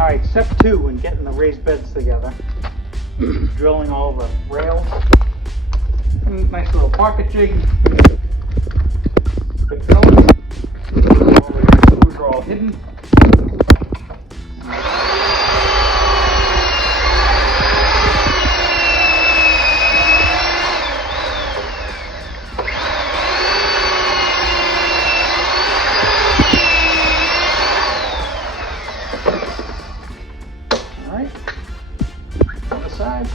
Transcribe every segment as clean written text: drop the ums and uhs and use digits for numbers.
Alright, step 2 in getting the raised beds together. Drilling all the rails. Nice little pocket jig. Good fillers. All the screws are all hidden. Alright, on the side.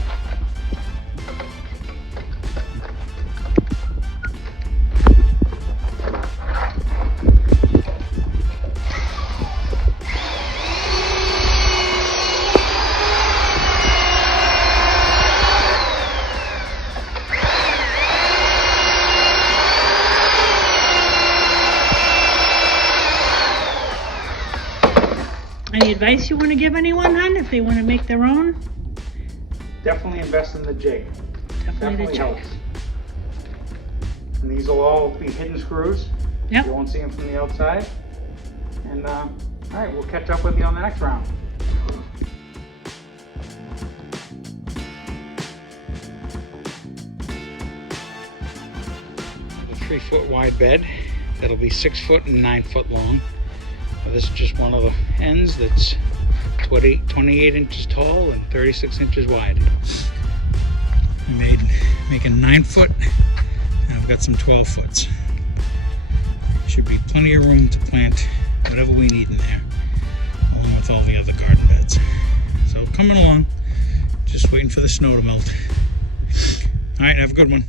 Any advice you want to give anyone, hon, if they want to make their own? Definitely invest in the jig. Definitely the jig. Helps. And these will all be hidden screws. Yep. You won't see them from the outside. And alright, we'll catch up with you on the next round. A 3-foot wide bed that'll be 6 foot and 9 foot long. This is just one of the ends that's 28 inches tall and 36 inches wide. I make a 9 foot, and I've got some 12 foots. Should be plenty of room to plant whatever we need in there, along with all the other garden beds. So coming along, just waiting for the snow to melt. All right, have a good one.